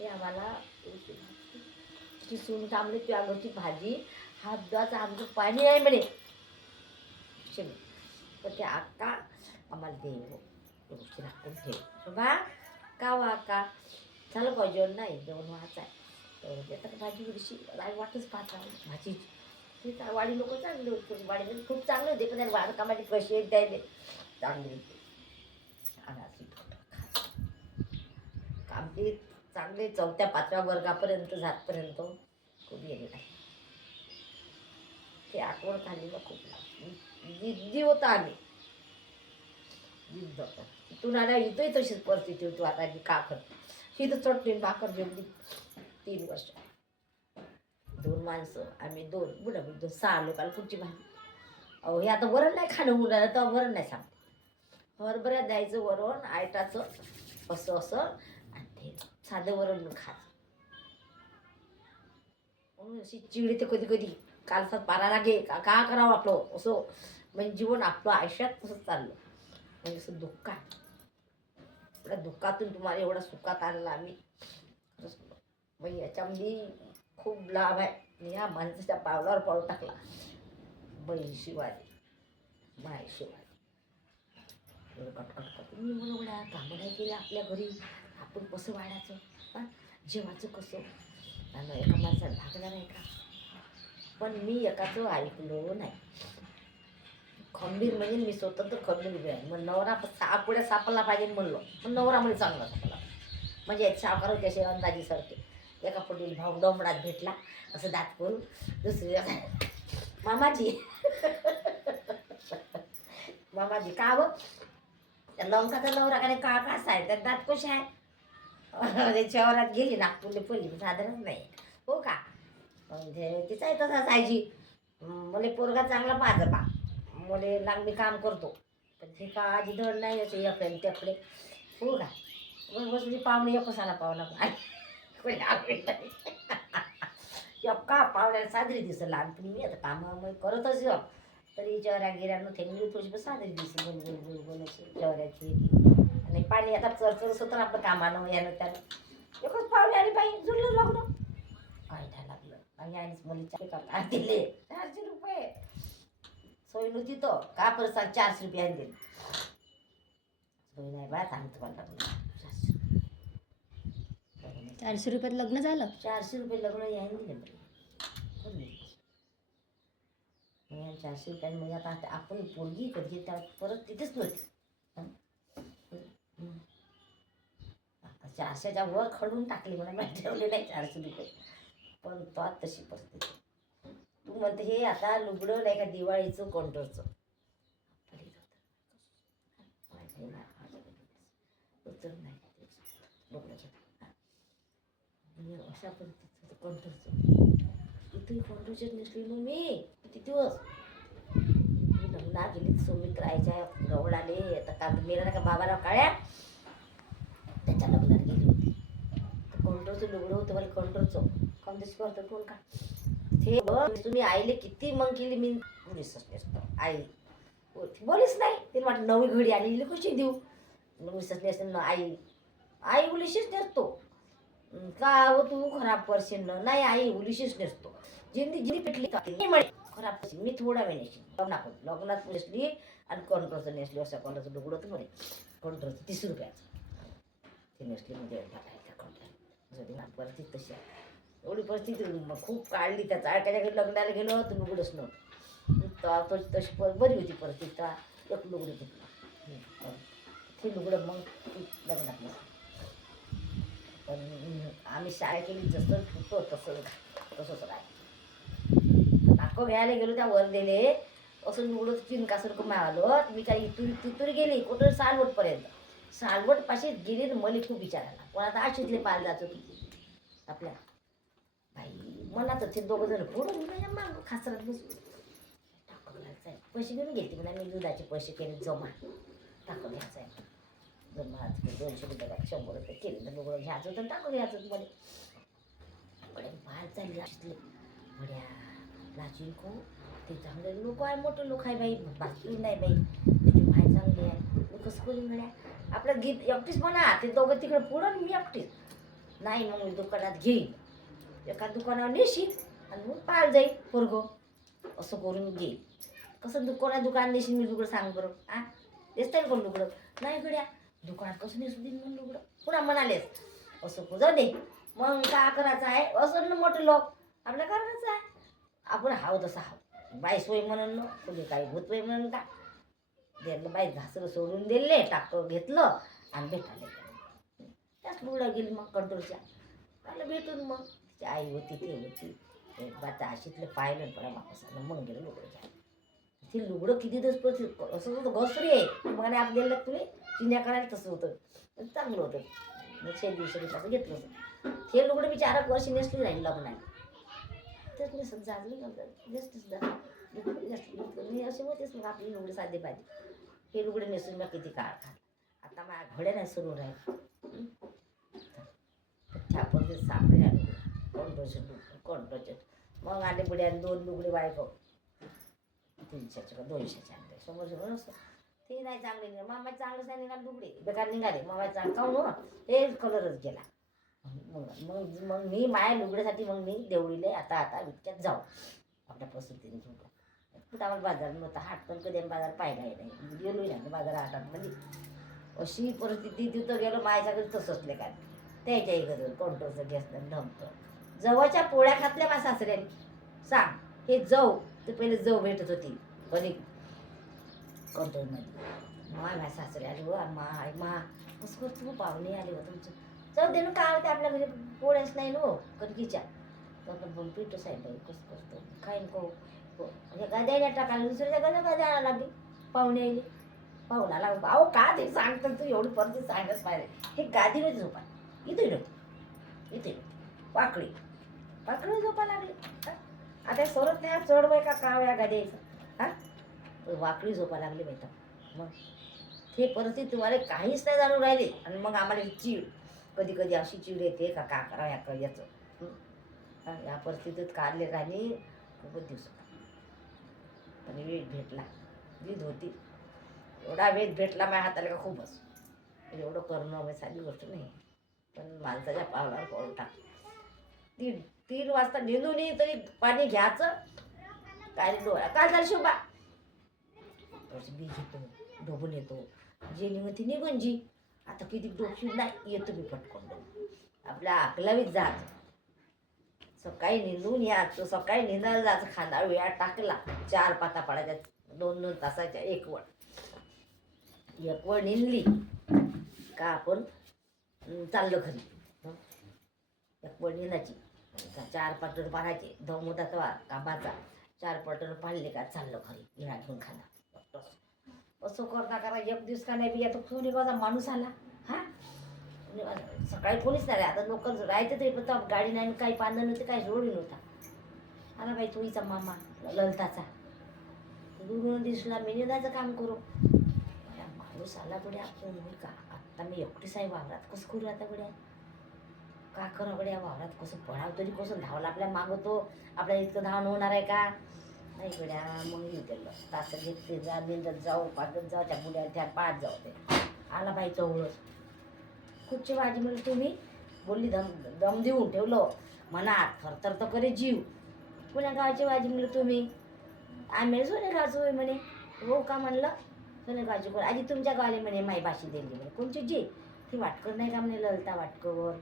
ते आम्हाला ती सून थांबली ती अगोची भाजी हात दुधाचा आमचं पाणी आहे म्हणे शिमे. तर ते आक्का आम्हाला ते गोष्टी राखून ठेव शोभा का वा आक्का झालं का जेवण नाही जेवण व्हायचं आहे. तर देतात भाजी थोडीशी वाटच पाहत राहून भाजीची ती वाडी लोक चांगले होते वाडी खूप चांगले होते पण वाढ कामाची कशी आहेत द्यायले चांगले होते. आणि अशी आमचे चांगले 4-5व्या वर्गापर्यंत जातपर्यंत खूप गेले नाही. ते आठवण खाल्लेलं खूप जिद्दी होता आम्ही जिद्द तिथून आल्या इथंही तशीच परिस्थिती होती. आता का करतो ही तर चटणी भाकर जेवली 3 वर्ष 2 माणसं आम्ही 2 बुडा बुड 6 लोकांना पुढची भाजी. अहो हे आता वरण नाही खाणं मुलाला तर वरण नाही सांगते हरभऱ्यात द्यायचं वरण आयटाचं असं असं आणि ते साधं वरण खायचं. म्हणून अशी चिडी ते कधी कधी कालसात पारा लागे का करावं आपलं असं म्हणजे जीवन आपलं आयुष्यात तसंच चाललं म्हणजे असं दुःख आहे. एवढ्या दुःखातून तुम्हाला एवढा सुखात आणला आम्ही म्हणजे याच्यामध्ये खूप लाभ आहे. या माणसाच्या पावलावर पाऊल टाकला बैल शिवाय माय शिवाय कटकट मी म्हणून एवढ्या कामं नाही केल्या आपल्या घरी आपण कसं वाढायचं हां जेवायचं कसं आणि एका माणसाला भागणार आहे का. पण मी एकाचं ऐकलं नाही खंबीर म्हणजे मी स्वतंत्र खंबीर आहे. मग नवरा सापुड्या सापडला पाहिजे म्हणलं पण नवरा म्हणजे चांगला सापडला म्हणजे सावकार होते असे अंदाजीसारखे. एका पटील भाऊ डोंबडात भेटला असं दात करून दुसरी मामाजी मामाजी का व त्या लंकाचा नवरा का नाही का कसा आहे त्यात दात कसे आहे शहरात गेली नागपूरला पडली साधारणच नाही हो का म्हणजे तिचा आहे तसाच आयजी मला पोरगा चांगला पाहतं बा मला लागली काम करतो पण ते का आजी धड नाही असे याकडे त्याकडे हो का मग बसली पाहुणे एकसाला पाहुणा का पाहुण्याला साजरी दिसत लहानपणी मी आता कामं करतच तरी चेहऱ्या गिऱ्यानं थेंगली थोडीशी साजरी दिसत बोल बोल बोल बोल अशी चेहऱ्याची आणि पाणी आता चरचरच होतं ना आपलं कामानं यानं त्यानं एकच पाहुणे आणि बाई जुळलं लग्न काय काय लागलं आणि आईच मुलीच्या काय दिले 400 रुपये सोय नव्हती तो का परत 400 रुपये आणि दिले सोय नाही बा सांग तुम्हाला 400 रुपयात लग्न झालं. 400 रुपये लग्न यायला दिले मला 400 रुपयांनी म्हणजे आता आपण पोरगी कधी त्या परत तिथेच नव्हती. आता 400च्या वर खडून टाकली मला माहिती ठेवले नाही 400 रुपये पण तो तशी परिस्थिती. तू म्हणते हे आता लुगडं नाही का दिवाळीचं काउंटरचं अशा परिस्थितीचं काउंटरचं इथं काउंटरच्याच नसली मग मी किती दिवस मी लग्ना गेली सुमित्रायच्या गवळाले आता काल मेला ना का बाबाराव काळ्या त्याच्या लग्नात गेली होती तर काउंटरचं लुगडं होतं मला काउंटरचं काउंटरची करतं कोण का ते तुम्ही आईले किती मग केली मी पोलीसच नसतं आई बोलीच नाही तिला वाटतं नवी घडी आणि कशी देऊ पोलीसच नसतं आई आई उलिशीच नसतो का हो तू खराब करशील नाही आई उलिशीच नसतो जिंदी पेटली म्हणे खराब करशील मी थोडा वेळ नेशील लग्नात नेसली आणि कंट्रोलचं नेसली असं कोणाचं लुगडं होतं म्हणे कंट्रोलचं 30 रुपयाचं ते नेसली म्हणजे टाकायचं कंट्रोल परिस्थिती तशी आहे एवढी परिस्थिती मग खूप काढली त्या चाळक्याच्या घरी लग्नाला गेलो तर लुगडंच नव्हतं तशी बरी होती परिस्थिती एक लुगडं घेतलं ते लुगडं मग लग्नात नसतं पण आम्ही शाळा केली जसं होतो तसंच राय नाको घ्यायला गेलो त्या वर दिले असं लुगडं चिनकासारखं मिळालं मी काही तिथून गेली कुठं सालवट पाशी गेली तर मला खूप विचारायला पण आता अशीतले पाल जात होती आपल्या बाई मला तर ते दोघं जण पुढं मागं खासरात बसू टाकं घ्यायचं आहे पैसे घेऊन घेते म्हणा मी दुधाचे पैसे केले जमा टाकं घ्यायचं आहे जमा 200 रुपये 100 रुपये केले तर लुगडं घ्यायचं होतं टाकं घ्यायचं होतं मला बाहेर चालली असले बड्या लाची को ते चांगले लोक आहे मोठे लोक आहे बाई बाकी नाही बाई त्याची बाय चांगली आहे मी कसं करून गड्या आपलं गीत एकटीच म्हणा ते दोघं तिकडे पुढं मी एकटीच नाही मग मी दुकानात घेईन, एका दुकानावर नेशील आणि मग पाळ जाईल पोरगं, असं करून घेईल. कसं दुकान नेशील मी लुगडं सांग बरं. दिसतंय कोण लुगडं नाही गड्या, दुकानात कसं नेसू देईन मग लुगडं. पुन्हा म्हणालेस असं को जाऊ दे. मग का करायचं आहे असं ना, मोठे लोक आपल्या करायचं आहे. आपण हाव तसं हाव, बाई सोय म्हणून ना तुम्ही काही भूत वय म्हणून का दिलं. बाई घासलं सोडून दिले, टाकं घेतलं आणि भेटायला गेलं. त्याच लुगडं गेली मग कंट्रोलच्या त्याला भेटून. मग तिची आई होती ती होती, एक बात आशीतलं पाहिलं पण वापस आलं. मग गेलं लुगडं. ते लुगडं किती दिवस परत असं होतं घसरी आहे. मग आपल्याला तुम्ही चिन्या करायला तसं होतं, चांगलं होतं. मग 6 दिवसांनी असं घेतलं होतं. हे लुगडं मी 4 वर्ष नेसली राहील लग्नाने. तेच मी समजा मी असे होतेच. मग आपली लुगडे साधे पाहिजे. हे लुगडे नेसून मी किती काळ खात. आता माझ्या घोड्या नाही सुरू राहील. छापर ते सापडे कोणटोचे मग आले बुड्याने 2 लुगडे बायको 300चे का 200चे आणले. समोर असतं ते नाही चांगले निघाले. मामा चांगलंच नाही निघाले लुगडे, बेकार निघाले. मामा चांगलं खाऊ ना हे कलरच गेला. मग मग मी माझ्या लुगड्यासाठी मग मी देवळीले आता इतक्यात जाऊ आपल्या प्रसूतीने झोपला. कुठं आम्हाला बाजार नव्हता, हाट पण कधी बाजार पाहिलाही नाही. गेलोही नाही बाजार हाटात. म्हणजे अशी परिस्थिती तिथं गेलो. माझ्या घरी तसंच ले काय त्याच्याही घरी कोणतंचं घेतलं ढमतं. जवळच्या पोळ्या खातल्या माझ्या सासऱ्याने सांग. हे जाऊ ते पहिले जाऊ भेटत होती कधी कंट्रोलमध्ये. माझ्या सासरे आले हो मा कसं करतो पाहुणे आले हो तुमचं. जाऊ दे ना काय होते आपल्या घरी पोळ्याच नाही ना कणकीच्या. तर पिठो साहेब कसं करतो काय नको म्हणजे गद्याने टाकायला दुसऱ्या गद्या आणायला लागली. पाहुणे आले पाहुणाला अहो का ते सांगतात तू एवढी परत सांगत पाहिजे. हे गादी नव्हती झोपा इथे नव्हती इथे पाकळी झोपा लागली. आता सरत नाही चढवाय का या गाद्याचं वाकडी झोपा लागली बेटा. मग हे परिस्थिती तुम्हाला काहीच नाही जाणून राहिले. आणि मग आम्हाला चीड कधी कधी अशी चीड येते का करावं याचं. या परिस्थितीत काढले राणी खूपच दिवस. आणि वेळ भेटला वीज होती एवढा वेळ भेटला माझ्या हाताला का खूपच. एवढं करणं म्हणजे साधी गोष्ट नाही. पण माणसाच्या पावलावर पाऊल टाक. 3 वाजता निघून ये तरी पाणी घ्यायचं काय डोळा काय झालं शोभा बी घेतो डोबून येतो. जे निघून ती निघून जी. आता किती डोबशी नाही येतो मी पटकन आपल्या अकलावीत जायचं. सकाळी निंदून यायचं, सकाळी निंदायला जायचं. खांदा वेळा टाकला 4 पाता पडायच्या 2-2 तासाच्या. एक वळ निंदली का आपण चाललं घरी. एक वळ निंदाची 4 पाटण पाडायचे. धमोदाचा वार काबाचा 4 पाटण पाडले का चाललं घरी विळा घेऊन खाना. असं करता करा एक दिवस का नाही बी आता कोणी माझा माणूस आला. सकाळी कोणीच नाही. आता लोक राहायचं तरी पण गाडी नाही काही पांधर नव्हते काही रोड नव्हता. आला बाई चोळीचा मामा ललताचा दुरून दिसला. मी निघायचं काम करू माणूस आला गड्या. आपण होईल का आत्ता मी एकटीच आहे वावरात कसं करू आता गड्या का करा गड्या वावरात कसं पडावं तरी कसं धावला आपल्या मागवतो. आपल्याला इतकं धावण होणार आहे का नाही गड्या. मग येऊ त्याला तास घेतले जा निंदत जाऊ पाठत जाऊ त्या मुल्या त्या पाठ जाऊ. ते आला बाई चवळच कुठची भाजी म्हणलं तुम्ही बोलली दम देऊन ठेवलं मनात थरथर तर करे जीव. पुण्या गावाची भाजी म्हणलं तुम्ही आम्ही सोनेगावचं होय म्हणे. हो का म्हणलं सोनेगावची कोण आजी तुमच्या गावाला म्हणे माई भाषी दिली म्हणे. कोणची जी ती वाटकर नाही का म्हणे ललता वाटकर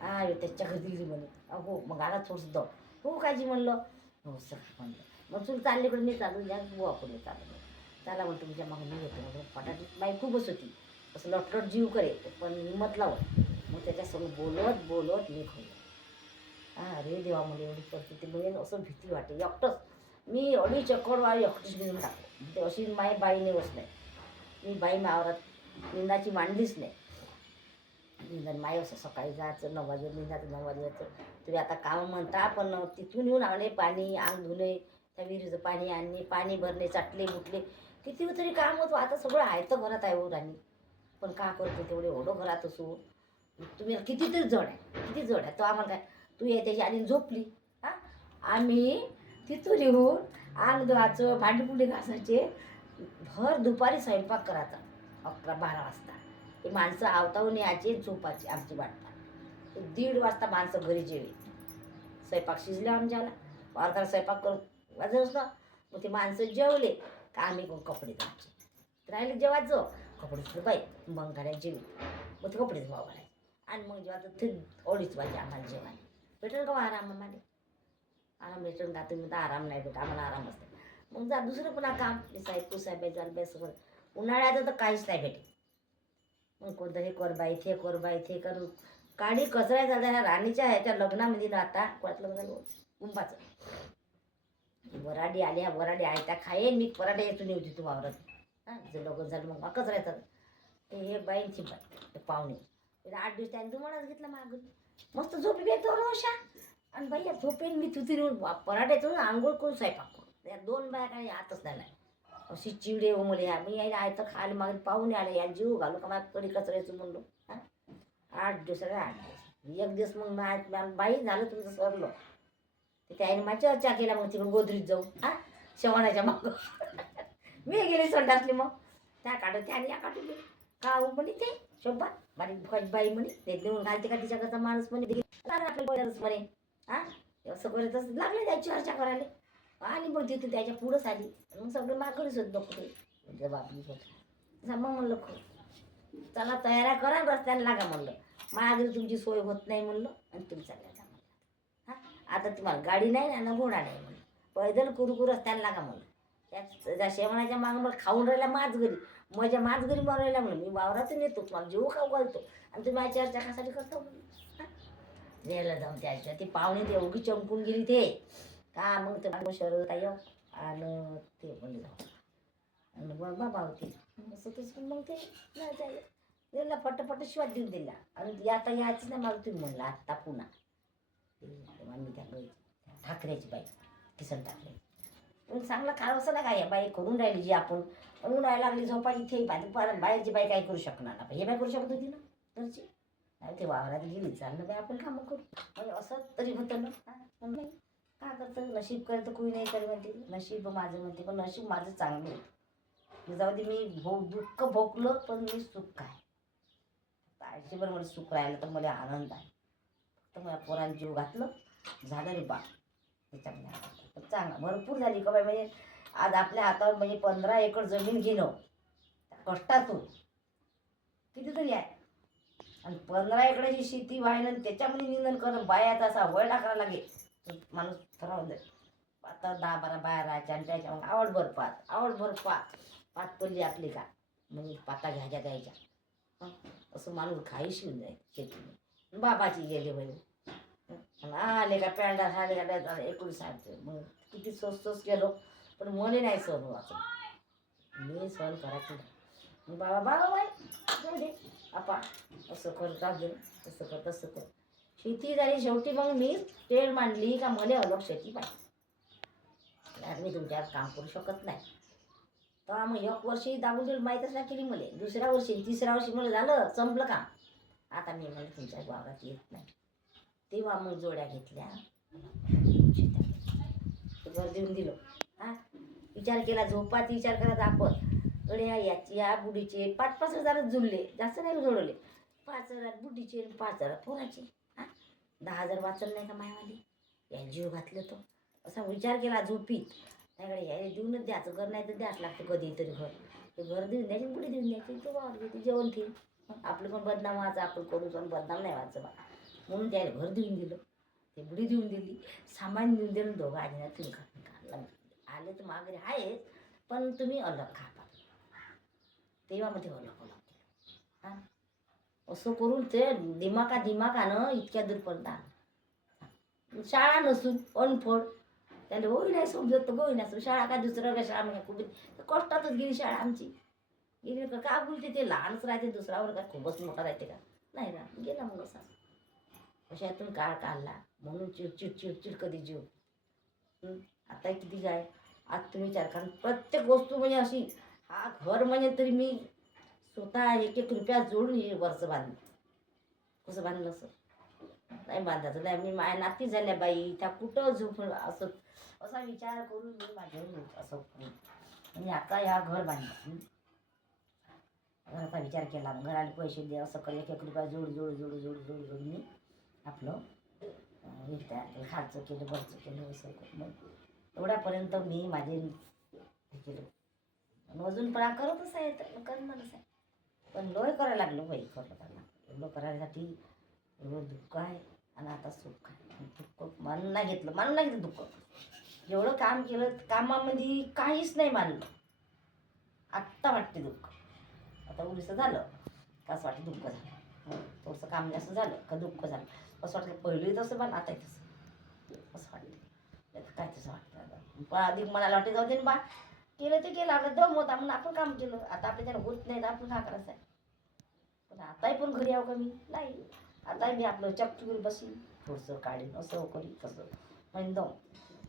त्याच्या घरी दिली म्हणे. हो मग आला थोडंसं दम हो काजी म्हणलं हो सर म्हणलं. मग तुला चाललीकडे मी चालू या बुवा पुढे चालू चला मग तुमच्या मग मी होतो मग पटाटी बाई खूपच होती. असं लटलट जीव करे पण हिंमत लावत. मग त्याच्यासमोर बोलत मी खाल्लं. अरे देवा मला एवढी परिस्थिती मिळेल असं भीती वाटते. एकटंच मी अडी चक्करवारी एकटीच निघून टाकलो. ते अशी माई बाई नेवच नाही. मी बाई मावरात निंदाची मांडलीच नाही. निंदा माई असं सकाळी जायचं 9 वाजे निंदाचं 9 वाजे जायचं. तुम्ही आता काम म्हणता पण तिथून येऊन आणले पाणी अंग धुणे त्या विहिरीचं पाणी आणणे पाणी भरणे चाटले बुटले किती तरी काम होतं. आता सगळं आहे तर घरात आहे हो राणी. पण का करतो तेवढे एवढं घरात असो तुम्ही कितीतरी जड आहे किती जड आहे. तो आम्हाला काय तू ये त्याची आणि झोपली. आम्ही तिथून येऊन अंग धुवायचं भांडीपुंडी घासायचे. भर दुपारी स्वयंपाक करायचा 11-12 वाजता. ते माणसं आवतावून यायचे झोपायचे आमची वाटतात. 1:30 वाजता माणसं घरी जेवे. स्वयंपाक शिजले आमच्याला, वारताला स्वयंपाक करून वाजत ना. मग ते माणसं जेवले का आम्ही कोण कपडे धुवायचे. राहिले जेवायचं, कपडे धुतले बाई, मग घरात जेवी. मग ते कपडे धुवा घालायचे. आणि मग जेव्हा ते 2:30 वाजे आम्हाला जेवायला भेटेल का आराम. आम्हाला आराम भेटेल का? तुम्ही तर आराम नाही भेट, आम्हाला आराम असते. मग जा दुसरं पुन्हा काम साहेब पुसाहेब झालं बाई सगळं. उन्हाळ्याचं तर काहीच नाही भेटेल. मग कोणतं हे कर बाई, ते कर बाई, ते करून काडी कचरा झाला. राणीच्या ह्याच्या लग्नामध्ये ना आता कोणाचं लग्न झालं कुंभाचं. वराडी आल्या, वराडी आहे त्या खाये. मी पराठे येतून होती तू वावरत. हां जर लग्न झालं मग कचरा येतात. ते हे बाईंची बाई पाहुणे 8 दिवस त्यांनी तुम्हालाच घेतला मागून. मस्त झोपी बेतो रोशा. आणि बाई या झोपेन मी तुझी पराठ्यातून आंघोळ करून स्वयंपाक करू. या 2 बाया काही आतच नाही. अशी चिडे हो मुले. मी यायला आयतं खायला मागे पाहुणे आले. या जीव घालू का माझ्या कडी कचऱ्याचं म्हणलो. हां 8 दिवस 8 दिवस. एक दिवस मग बाई झालं तुमचं सरलं. ते त्याने माझ्या चर्चा केला. मग तिकडे गोदरीत जाऊ हां शेवणाच्या मागं. मी गेली संडासली. मग त्या काढत त्याने या काढून गेली का म्हणे ते शोभा बारीक बाई म्हणे ते देऊन घालते का तिच्या घरचा माणूस म्हणे म्हणे. हां असं करतच लागले त्याची चर्चा करायला. आणि मग तिथून त्याच्या पुढंच आली. मग सगळं माकडीच होत नको ते बापली होत. मग म्हणलं चला तयाऱ्या करा रस्त्याने लागा म्हणलं. माझ्या घरी तुमची सोय होत नाही म्हणलं. आणि तुम्ही चालल्या जा म्हणलं. हां आता तुम्हाला गाडी नाही ना घोडा नाही म्हणलं. पैदल कुरकुर रस्त्याने लागा म्हणलं. त्या शेवणाच्या मागं मला खाऊन राहिला माझ घरी. माझ्या माझ घरी मारायला म्हणलं. मी वावरातून येतो तुम्हाला जेव खाऊ घालतो. आणि तुम्ही माझ्या चर्चा कशासाठी करतो द्यायला जाऊन त्याच्या ती पाहुणे ते एवढी चमकून गेली ते का. मग ते शरद आई आणि ते म्हणले जाऊ आणि बाबा होते असं तसं. मग ते नाही जायला दिला फटाफट शिवाय देऊन दिला. आणि आता यायचं नाही मला तुम्ही म्हणलं आत्ता पुन्हा मी त्या ठाकरेची बाई किसन ठाकरे पण चांगलं काय असं नाही काय बाई करून राहिली जी आपण उन्हाळ्या लागली झोपा इथे बाहेरची बाई काय करू शकणार ना. हे बाय करू शकत होती ना घरची. नाही ते वावरात गेली चाललं बाई आपण कामं करू. म्हणजे असं तरी होतं ना. पण नाही काय करतं नशीब करतं कोणी नाही करे म्हणते. नशीब माझं म्हणते पण नशीब माझं चांगलं होतं. जाऊ दे मी दुःख भोगलं पण मी सुख काय आयुष्यभर मला सुख राहिलं तर मला आनंद आहे. तर मला पोरांनी जीव घातलं झालं रे बा त्याच्यामध्ये चांगला भरपूर झाली का बाई. म्हणजे आज आपल्या हातावर म्हणजे 15 एकर जमीन घेणं कष्टातून कितीतरी आहे. आणि 15 एकराची शेती व्हायला त्याच्यामध्ये निंदन करणं बायाचा असा वळ टाकायला लागेल माणूस ठरवलं. आता 10-12 बाया राहायच्या आणि त्याच्या मग आवडभर पात पडली आपली का म्हणजे पाता घ्यायच्या द्यायच्या. असं माणूस घाई शिवून जाईल शेतीने. बाबाची गेले बाई आले का पॅन्डा आले का 19 मग किती स्वस्त गेलो पण मने नाही सहन व्हायचं. मी सहन करायचं नाही. बाबा बाई जाऊ दे आपा असं कर जाऊ तसं कर तसं कर. शेती झाली शेवटी. मग मी पेड मांडली का मले अलग शेती पाहिजे. मी तुमच्यावर काम करू शकत नाही. तेव्हा मग 1 वर्षी दाबून दिलं माहीतच नाही केली मला. दुसऱ्या वर्षी 3ऱ्या वर्षी मला झालं संपलं काम. आता मी मला तुमच्या वावरात येत नाही. तेव्हा मग जोड्या घेतल्या घर देऊन दिलं. हां विचार केला झोपात विचार करायचा आपण गड्या याची या बुडीचे 5-5 हजार जुळले जास्त नाही जोडले. 5,000 बुडीचे 5,000 पोराचे. हां 10,000 वाचन नाही का मायवाली या जीव घातलं तो असा विचार केला झोपीत. त्याकडे यायला देऊनच द्यायचं घर नाही तर द्यास लागतं कधी तरी घर. ते घर देऊन द्यायची बुडी देऊन द्यायची तो वावर घेते जेवण ठेवून. आपलं पण बदनाम व्हायचं आपण करून पण बदनाम नाही व्हायचं बा म्हणून त्याला घर देऊन दिलं. ते बुडी देऊन दिली सामान देऊन दिलं. दोघं आधी तुम्ही खा आले तर माघारी आहेच पण तुम्ही अलग खा तेव्हा मग ते अलग केलं. हां असं करून ते दिमाकानं इतक्या दूरपर्यंत आलं. शाळा नसून अनफळ त्याला होई नाही समजत तर होई नसून शाळा का दुसऱ्या का शाळा म्हणजे खूप कष्टातच गेली शाळा आमची. गेली का बोलते ते लहानच राहते दुसरा वर्ग खूपच मोठा राहते का नाही ना गेला मग असा कशातून काळ काढला म्हणून चिडचिड कधी जीव. आता किती काय आज तुम्ही विचार कारण प्रत्येक वस्तू म्हणजे अशी हा घर म्हणजे तरी मी स्वतः 1-1 रुपया जोडून हे वरचं बांधलं. कसं बांधलं असं नाही बांधायचं नाही. मी माझ्या नाती झाल्या बाई त्या कुठं झोपून असं असा विचार करून मी माझ्या असं म्हणजे आता ह्या घर बांधलं. घराचा विचार केला घराला पैसे दे असं कर 1-1 रुपया जोड मी आपलं त्या खालचं केलं वरचं केलं असं मग एवढ्यापर्यंत मी माझे हे केलं. आणि अजून पण करतच आहे तर करणारच आहे. पण लय करायला लागलो बाई करलं त्यांना एवढं करायसाठी एवढं दुःख आहे आणि आता सुख आहे. दुःख मानून नाही घेतलं दुःख. एवढं काम केलं कामामध्ये काहीच नाही मानलं. आत्ता वाटते दुःख. आता उरीचं झालं का असं वाटतं दुःख झालं. थोडंसं काम जास्त झालं का दुःख झालं. असं वाटतं पहिली तसं पण आता तसं असं वाटतं. काय तसं वाटतं पण अधिक मनाला वाटते जाऊ दे ना बा केलं ते केलं आपलं दम होता म्हणून आपण काम केलं. आता आपल्या त्याला होत नाही तर आपण काय करायचं आहे. पण आताही पण घरी यावं का मी नाही. आताही मी आपलं चक्कीवर बसीन थोडंसं काढीन असं करी तसं म्हणजे दम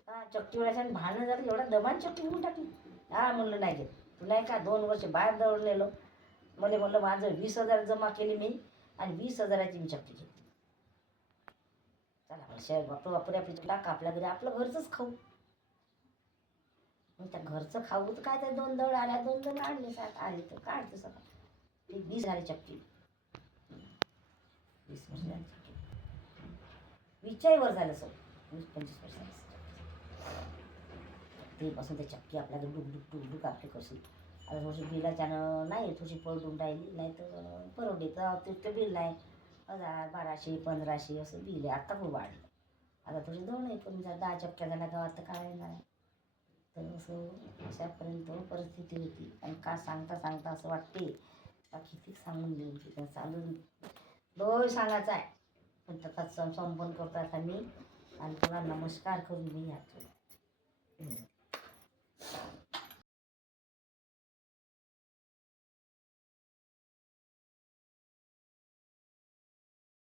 हा चक्कीवर भांडणं झालं एवढा दमान चक्की घेऊन टाकली. हा म्हणलं नाही घेत तू नाही का 2 वर्ष बाहेर दौडलेलो मला म्हणलं माझं 20,000 जमा केली मी आणि 20,000ची मी चक्की घेतली. चला शहर वापरू आपली टाका आपल्या घरी आपलं घरचंच खाऊ. मग त्या घरचं खाऊ तर काय त्या 2 दौड आल्या 2 जण आणले आले तर काढते सगळं ते 20 झाली चक्की 20 वर्ष झाली चक्की 20च्याही वर झालं सर 20-25 वर्ष झालं ते पासून ते चक्की आपल्याकडे डुकडुक आपली कशी आता थोडीशी बिलाच्यानं नाही थोडीशी पळून राहिली नाही तर परवडे तर तितकं बिल नाही 1000 1200 1500 असं बिल आहे. आत्ता खूप वाढलं आता थोडी दोन आहे पण 10 चक्क्या झाल्या गावात तर काय नाही. तर असं अशापर्यंत परिस्थिती होती आणि का सांगता असं वाटते का किती सांगून देऊन की चालून लोय सांगायचं आहे. पण त्याचा संपन्न करतो आता मी आणि तुला नमस्कार करून मी यात